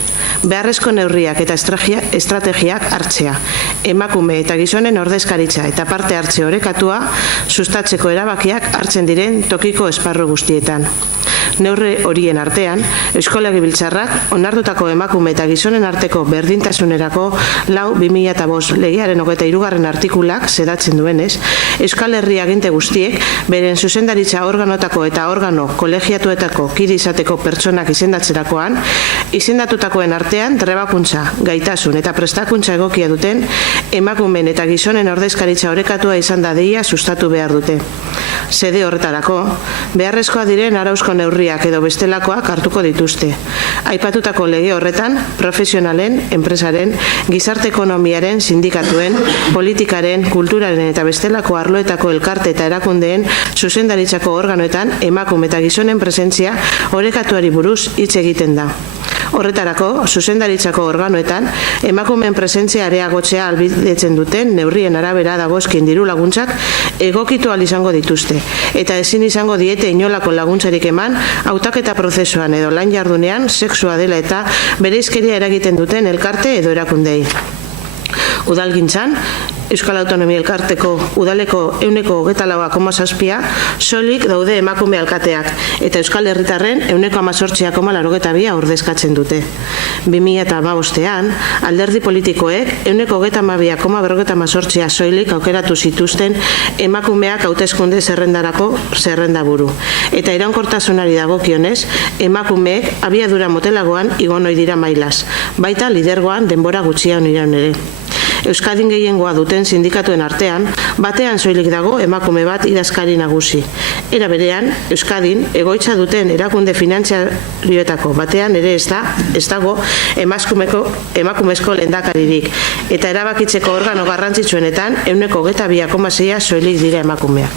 Beharrezko neurriak eta estrategiak hartzea, emakume eta gizonen ordezkaritza eta parte hartze orekatua sustatzeko erabakiak hartzen diren tokiko esparru guztietan. Neurri horien artean, Eusko Legebiltzarrak onartutako emakume eta gizonen arteko berdintasunerako 4/2005 legearen 23. artikulak sedatzen duenez, Euskal Herri aginte guztiek beren zuzendaritza organotako eta organo kolegiatuetako kide izateko pertsonak izendatzerakoan, izendatutakoen artean trebakuntza, gaitasun eta prestakuntza egokia duten emakumeen eta gizonen ordezkaritza orekatua izan dadila sustatu behar dute. Xede horretarako, beharrezkoa diren arauzko neurriak edo bestelakoak hartuko dituzte. Aipatutako lege horretan, profesionalen, enpresaren, gizarte ekonomiaren, sindikatuen, politikaren, kulturaren eta bestelako arloetako elkarte eta erakundeen zuzendaritzako organoetan emakume eta gizonen presentzia orekatuari buruz hitz egiten da. Horretarako, zuzendaritzako organoetan, emakumeen presentzia areagotzea ahalbidetzen duten neurrien arabera dagozkien diru laguntzak egokitu ahal izango dituzte, eta ezin izango diete inolako laguntzarik eman hautaketa prozesuan edo lan jardunean sexua dela eta bereizkeria eragiten duten elkarte edo erakundei. Udalgintzan, Euskal Autonomia Elkarteko udaleko 24,7% soilik daude emakume alkateak eta Euskal Herritarren 18,82% ordezkatzen dute. 2015ean, alderdi politikoek 22,58% soilik aukeratu zituzten emakumeak hauteskunde zerrendarako zerrendaburu. Eta iraunkortasunari dagokionez, emakumeek abiadura motelagoan igo ohi dira mailaz, baita lidergoan denbora gutxian iraun ere. Euskadin gehiengoa duten sindikatuen artean, batean soilik dago emakume bat idazkari nagusi. Era berean, Euskadin egoitza duten erakunde finantzarioetako batean ere ez dago emakumezko lehendakaririk, eta erabakitzeko organo garrantzitsuenetan 22,6% soilik dira emakumeak.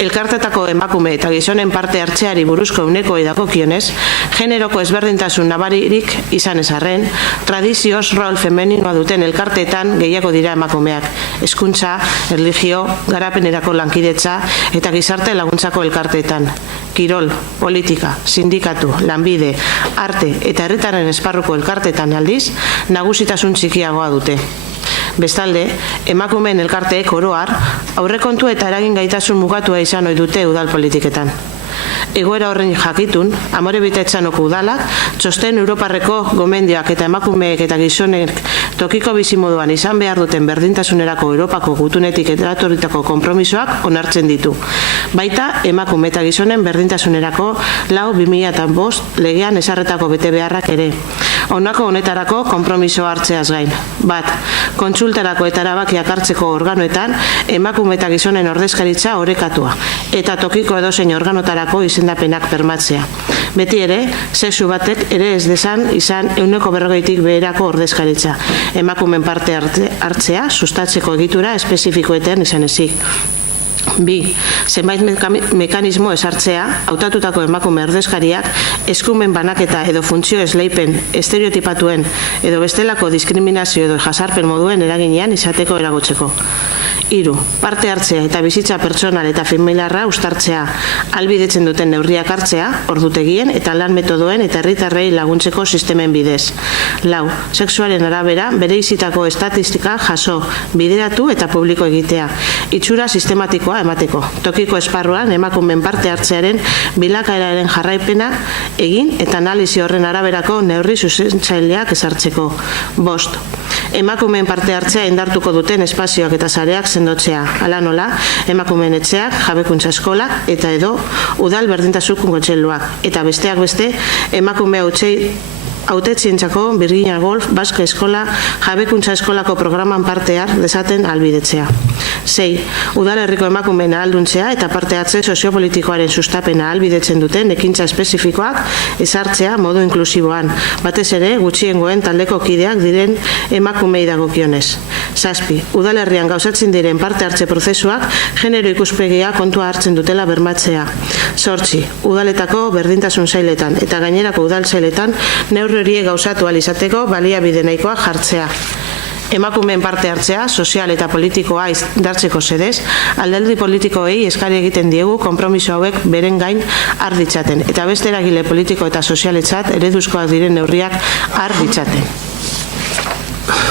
Elkartetako emakume eta gizonen parte hartzeari buruzko ehunekoei dagokionez, generoko ezberdintasun nabaririk izan ezarren, tradizioz rol femeninoa duten elkarteetan gehiago dira emakumeak, hezkuntza, erlijio, garapenerako lankidetza eta gizarte laguntzako elkarteetan. Kirol, politika, sindikatu, lanbide, arte eta herritarren esparruko elkarteetan aldiz, nagusitasun txikiagoa dute. Bestalde, emakumeen elkarteek oro har, aurrekontu eta eragin gaitasun mugatua izan ohi dute udal politiketan. Egoera horren jakitun, Amorebita Etxanoko udalak, txosten Europarreko gomendioak eta emakumeek eta gizonek tokiko bizimoduan izan behar duten berdintasunerako Europako gutunetik eratorritako konpromisoak onartzen ditu. Baita, emakume eta gizonen berdintasunerako 4/2005 legean ezarretako bete beharrak ere. Honako honetarako konpromiso hartzeaz gain. Bat, kontsultarako eta erabakiak hartzeko organoetan emakume eta gizonen ordezkaritza orekatua, eta tokiko edozein organotarako izendapenak bermatzea. Beti ere, sexu batek ere ez dezan izan 40%tik beherako ordezkaritza. Emakumen parte hartzea sustatzeko egitura espezifikoetan izan ezik. 2. Zenbait mekanismo ezartzea, hautatutako emakume ordezkariak eskumen banaketa edo funtzio esleipen estereotipatuen edo bestelako diskriminazio edo jasarpen moduen eraginean izateko eragotzeko. 3. Parte hartzea eta bizitza pertsonal eta familiarra uztartzea, ahalbidetzen duten neurriak hartzea, ordutegien eta lan metodoen eta herritarrei laguntzeko sistemen bidez. 4. Sexuaren arabera bereizitako estatistika jaso, bideratu eta publiko egitea. Itxura sistematikoa emateko. Tokiko esparruan emakumeen parte hartzearen bilakaeraren jarraipena egin eta analizi horren araberako neurri zuzentzaileak ezartzeko. 5. Emakumeen parte hartzea indartuko duten espazioak eta sareak sendotzea. Hala nola, emakumeen etxeak, jabekuntza eskolak eta edo udal berdintasun kontseiluak. Eta besteak beste, emakume hautetzientzako Virginia Woolf Baske Eskola jabekuntza eskolako programan parte har dezaten ahalbidetzea. 6. Udalerriko emakumeen ahalduntzea eta parte hartze soziopolitikoaren sustapena ahalbidetzen duten ekintza espezifikoak ezartzea modu inklusiboan, batez ere gutxiengoen taldeko kideak diren emakumei dagokionez. 7. Udalerrian gauzatzen diren parte hartze prozesuak genero ikuspegia kontua hartzen dutela bermatzea. 8. Udaletako berdintasun sailetan eta gainerako udal sailetan neurri horiek gauzatu ahal izateko baliabide nahikoak jartzea. emakumeen parte hartzea, sozial eta politikoa indartzeko xedez, alderdi politikoei eskari egiten diegu konpromiso hauek beren gain har ditzaten, eta beste eragile politiko eta sozialetzat ereduzkoak diren neurriak har ditzaten.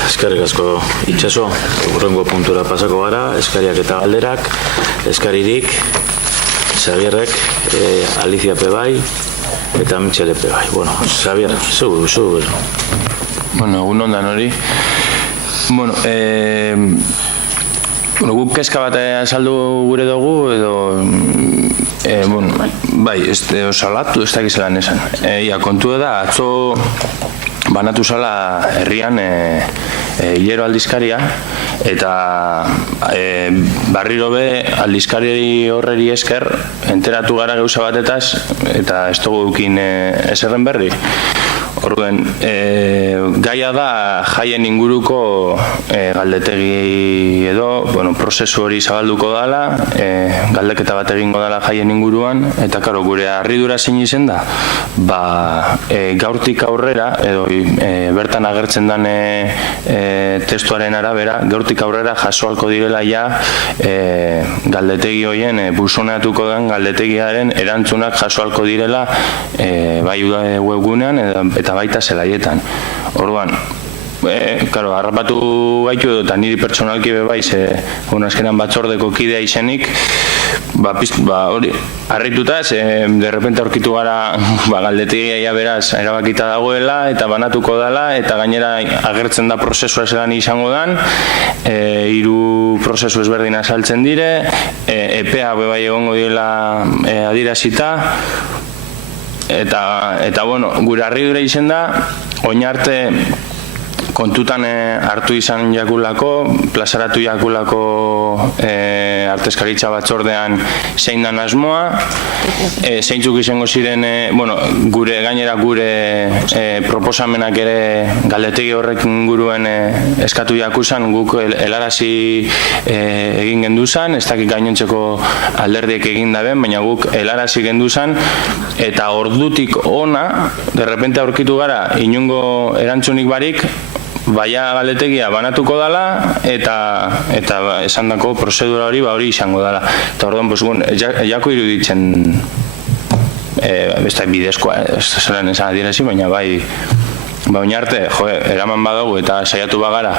Eskerrik asko Itxaso, hurrengo puntura pasako gara, eskariak eta galderak, eskaririk, Xabierrek, Alicia Pebai, eta Mitxele Pebai. Bueno, Xabier, zu. Bueno, egun ondan hori. Bueno, guk kezka bat azaldu gure dugu, edo, bai, salatu ez dakizelan esan. Kontu da, atzo banatu zala herrian hilero aldizkaria, eta barriro be aldizkari horreri esker enteratu gara gauza batetaz, eta ez dugu dukin ezerren berri. Orduen, gaia da jaien inguruko galdetegi edo, prozesu hori zabalduko dala, galdeketa bat egingo dala jaien inguruan, eta karo, gure harridura zein izen da, gaurtik aurrera, edo bertan agertzen den testuaren arabera, gaurtik aurrera jasoalko direla ja galdetegi horien, buzoneatuko den galdetegiaren erantzunak jasoalko direla bai webgunean eta baita zelaietan. Orduan, harrapatu gaitu edo, eta niri pertsonalki bebai, azkenan batzordeko kidea izenik, hori, harrituta, de repente aurkitu gara galdetegia beraz erabakita dagoela, eta banatuko dela, eta gainera agertzen da prozesua zelan izango dan, 3 prozesu ezberdin azaltzen dire, EPEA bebai egongo direla adirazita, eta gure harridura izen da, oin arte kontutan hartu izan jakulako, plazaratu jakulako arteskaritza batzordean zein dan asmoa, zeintzuk izango ziren, gainera gure proposamenak ere galdetegi horrek inguruen eskatu jakuzan, guk helarazi egin genduzan, ez dakik gainontzeko alderdiek egin daben, baina guk helarazi genduzan, eta ordutik ona, de repente aurkitu gara, inungo erantzunik barik, baia galdetegia banatuko dala, eta esandako prozedura hori hori izango dala. Eta orduan, jako iruditzen bidezkoa, ez zelan esan adierazi, baina bai oinarte, eraman badago eta saiatu bagara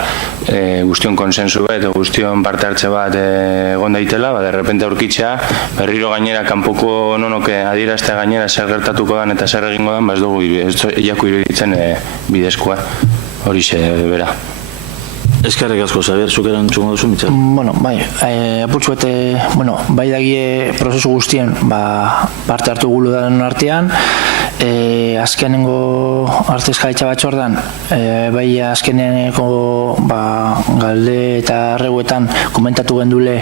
guztion konsensu bat, guztion parte hartze bat egon daitela, de repente aurkitzea, berriro gainera kanpoko nonoke adieraztea gainera zer gertatuko dan eta zer egingo dan, ez dugu jako iruditzen bidezkoa. Hori ze, bera. Eskerrik asko, Xabier, zuk erantzungo duzu, Mitxel? Bai, apurtxu bete, bai dagie prozesu guztien parte hartu gulu daren artean, azkenengo artezkaritza batzordan, bai azkeneneko galde eta arreuetan komentatu gendule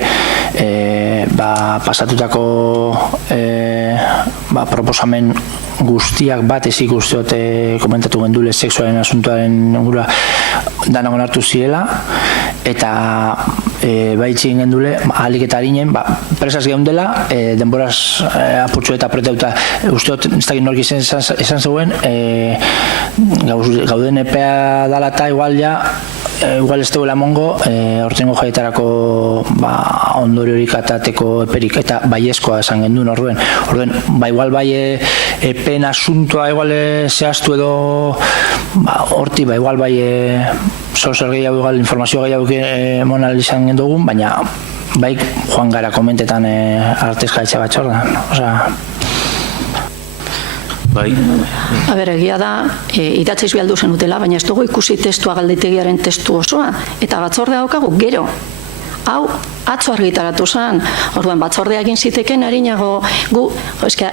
pasatutako proposamen guztiak bat ezik usteote komentatu gendule sexuaren asuntuaren ingura danak onartu zirela, eta baitxin gendule ahalik eta harinen presaz geundela, denboraz apurtxu eta apreteuta usteot ez dakit norki esan zegoen, gauden EPEA dala eta igual ez teguela mongo hortengo jaietarako ondoriorik atateko eperik eta baiezkoa esan genduen orduen, igual bai epen asuntoa igual zehaztu edo horti igual bai zozer gehiago igual informazio gehiago monal izan gendugun, baina bai joan gara komentetan artezkaitza batzordan, Bai. Egia da, idatzeiz bialdu zen utela, baina ez dugu ikusi testua galdetegiaren testu osoa, eta batzordea daukagu gero. Hau, atzo argitaratu zen, orduan batzordea egin ziteken harinago,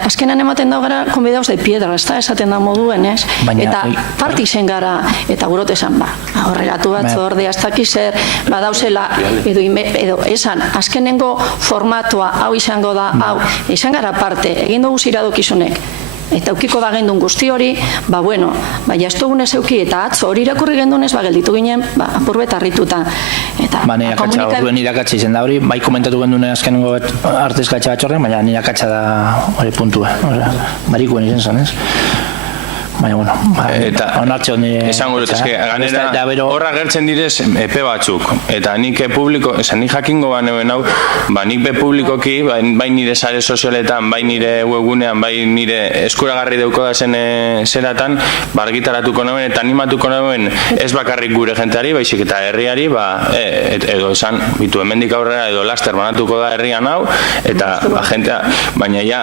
azkenan ematen da gara konbidauz de piedra, ez da esaten da moduen, ez? Eta parti zen gara, eta gurot esan, horregatu batzordea, ez dakizer, badauzela, edo esan, azkenengo formatua hau izango da, hau, izan gara parte, egin dugu ziradokizunek, eta ukiko bagendun guzti hori, ez dugunez euki, eta atzo hori irakurri gendunez, gelditu ginen, apurbet harrituta. Orduen irakatza izen da hori, bai komentatu gendune azkenengo artezkatza batzorren, baina irakatza da hori puntua, barikuen izen zen, ez? bueno, onartzen esango dut, ganera horra gertzen direz epe batzuk, eta nik publiko, nik jakingo baneuen hau, nik be publikoki, bai nire sare sozialetan, bai nire webgunean, bai nire eskuragarri deuko da zen zeratan, argitaratuko nauen eta animatuko nauen ez bakarrik gure jenteari, baizik eta herriari, edo esan, bitu hemendik aurrera edo laster banatuko da herrian hau, eta jentea, baina ja...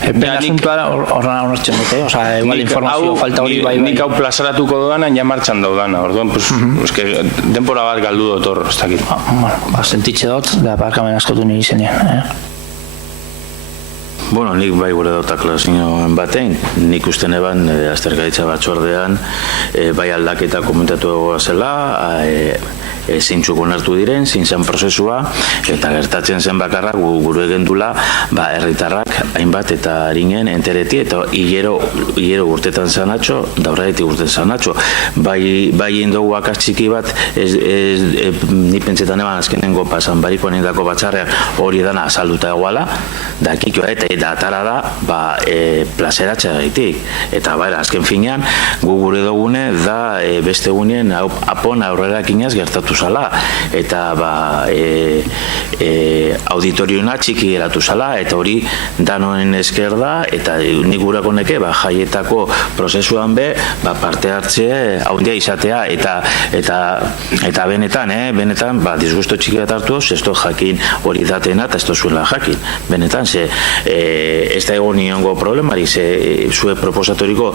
Epen asuntua horrela honortzen dute, igual informazio falta hori bai. Nik hau plazaratuko doana, ja martxan daudana, orduan, denpora bat galdu dut hor, ez dakit. Sentitxe dut, da parkamen askotu nire izenien. Bueno, nik bai gure dauta klasinioen baten, nik usten eban aztergaitza batzordean bai aldaketa komentatu egoa zela, zeintzuk onartu diren, zein zen prozesua, eta gertatzen zen bakarrak gure gendula herritarrak hainbat eta harinen entereti, eta hilero urtetan zanatxo, daurretik urtetan zanatxo. Bai indogu akaz txiki bat, ni pentsetan eban azkenengo pasan bariko nindako batzarrean hori dana azalduta egoala, dakiko eta atara da plazeratzea gaitik. Eta azken finean, gu gure dugune da beste gunien apon aurrerak inaz gertatu zala, eta auditoriona txiki geratu zala, eta hori danoen esker da, eta nik gurako neke jaietako prozesuan parte hartze haundia izatea, eta benetan disgusto txiki bat hartu, ez da jakin hori datena, eta ez da zuela jakin, benetan, ez da egon niongo problemari, zue proposatoriko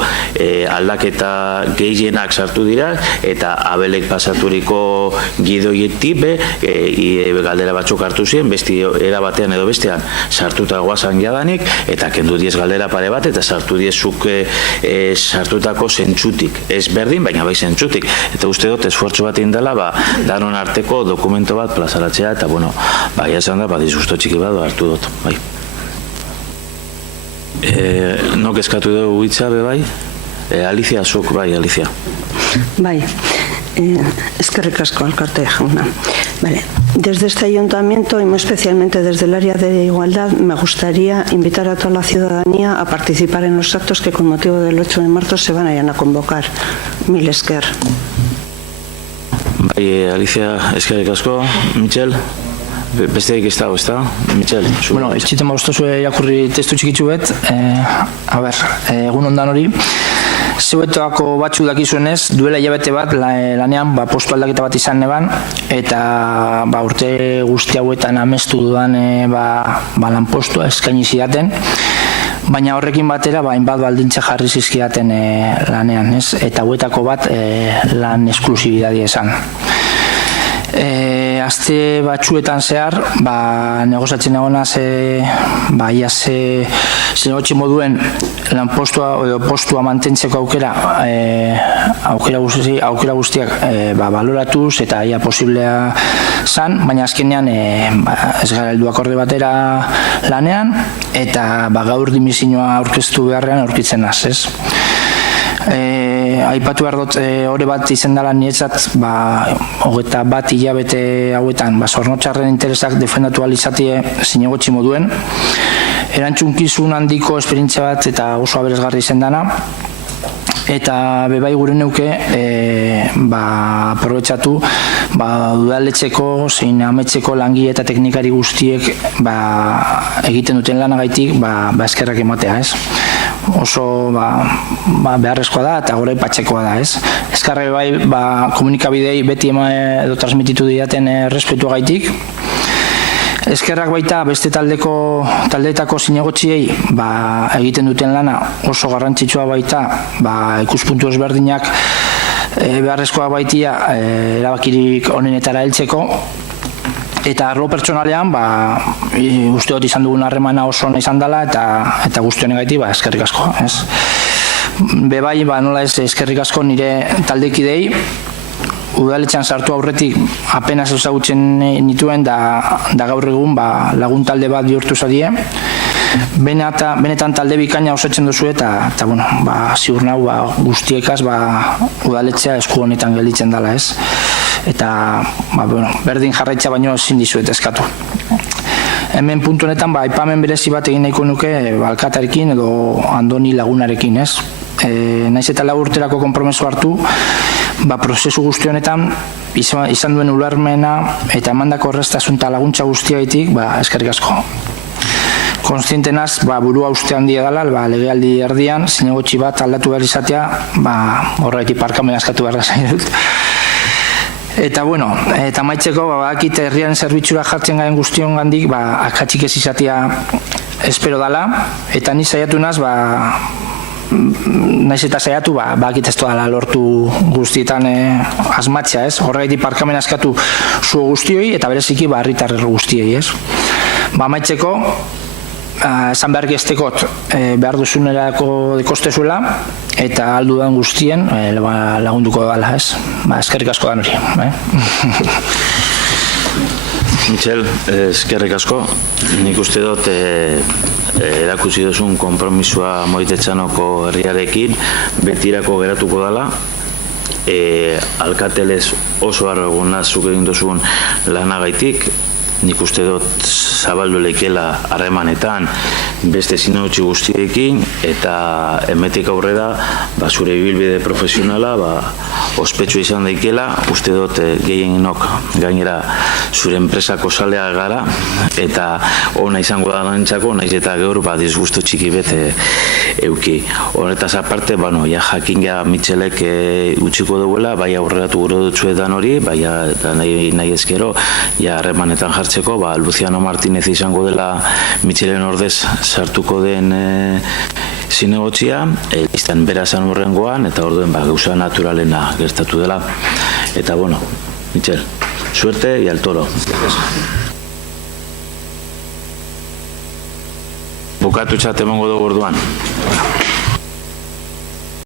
aldaketa gehienak sartu dira, eta abelek pasaturiko gidoietik galdera batzuk hartu ziren, besti era batean edo bestean sartuta guazan jadanik, eta kendu diez galdera pare bat, eta sartu diezuk sartutako zentzutik. Ez berdin, baina bai zentzutik. Eta uste dut, esfuertzu bat indela, danon arteko dokumento bat plazaratzea, eta esan da, disgusto txiki bat hartu dut, bai. Nok eskatu dugu hitza, bai? Alicia, zuk, bai, Alicia. Bai, eskerrik asko, alkate jauna. Vale. Desde este ayuntamiento y muy especialmente desde el área de igualdad me gustaría invitar a toda la ciudadanía a participar en los actos que con motivo del 8 de marzo se van a convocar. Mil esker. Bai, Alicia, eskerrik asko. Michel? Besteik ez dago, ez da? Michel? Bueno, etxiten bauztozu jakurri testu txikitzu bet. Egun ondan hori. Zeuetoako batzu dakizuenez, duela hilabete bat lanean postu aldaketa bat izan neban, eta urte guzti hauetan amestu dudan lanpostua eskaini zidaten, baina horrekin batera hainbat baldintza jarri zizkidaten lanean, eta hauetako bat lan esklusibidadia esan. Aste batzuetan zehar, negozatzen egonaz, iaz zenegotxe moduen lan postua mantentzeko aukera guztiak baloratuz eta ia posiblea zan, baina azkenean ez gara heldu akorde batera lanean, eta gaur dimizioa aurkeztu beharrean aurkitzen az, ez? Aipatu behar dut hori bat izen dela nietzat 21 hilabete hauetan zornotxarren interesak defendatu alizatie zinegotxi moduen, erantzunkizun handiko esperientzia bat eta oso aberasgarri izen dana, eta bebai gure neuke aprobetxatu udaletxeko zein ametxeko langile eta teknikari guztiek egiten duten lanagaitik eskerrak ematea, ez? Oso beharrezkoa da eta gore patxekoa da, ez? Eskarre bai komunikabidei beti edo transmititu diaten respetua gaitik. Eskerrak baita beste taldeetako zinegotxiei egiten duten lana oso garrantzitsua baita ikuspuntu ezberdinak beharrezkoa baitia erabakirik onenetara heltzeko, eta arlo pertsonalean uste dut izan dugun harremana oso ona izan dela eta guzti honegaitik eskerrik asko, ez? Bebai nola ez eskerrik asko nire taldekidei, udaletxean sartu aurretik apenas ezagutzen nituen da gaur egun lagun talde bat bihurtu zadie. Benetan talde bikaina osatzen duzu eta ziur nau guztiekaz udaletxea esku honetan gelditzen dela, ez? Eta berdin jarraitza baino ezin dizuet eskatu. Hemen puntu honetan aipamen berezi bat egin nahiko nuke alkatarekin edo Andoni lagunarekin, ez? naiz eta 4 urterako konpromeso hartu, prozesu guzti honetan izan duen ulermena eta emandako erreztasun eta laguntza guztiaitik, eskerrik asko. Konstientenaz, burua uste handia dela, legealdi erdian, zinegotxi bat aldatu behar izatea, horretik parkamen askatu behar zain dut. Eta bueno, eta maitzeko, bakit herriaren zerbitzura jartzen garen guztion gandik, akatsik ez izatea espero dela, eta ni saiatu naz, naiz eta saiatu, bakit ez dela lortu guztietan asmatzea, ez? Horregatik parkamen askatu zu guztioi, eta bereziki herritar guztiei, ez? Maitzeko, esan behar gestekot behar duzunerako dekostezuela, eta aldudan guztien lagunduko dela, ez? Eskerrik asko da nori. Michel, eskerrik asko. Nik uste dut erakutsi duzun konpromisua Moitetxanoko herriarekin betirako geratuko dela. Alkatelez oso harroguna zuk egin duzun lanagaitik. Nik uste dut zabaldu leikela harremanetan beste zinegotzi guztiekin, eta emetik aurrera zure ibilbide profesionala ospetsu izan daikela. Uste dut gehienok gainera zure enpresako salea gara, eta ona izango da nantzako, naiz eta gaur disgusto txiki bete euki. Horretaz aparte, jakin ja Michelek utziko duela, aurreratu gure dutzuetan hori, nahi ezkero, harremanetan jartzeko, Luciano Martínez izango dela Michelen ordez sartuko den zinegotzia, listan bera zan horrengoan, eta orduen gauza naturalena gertatu dela. Eta bueno, Michel, suerte y al toro. Bukatu txat emango dugu orduan.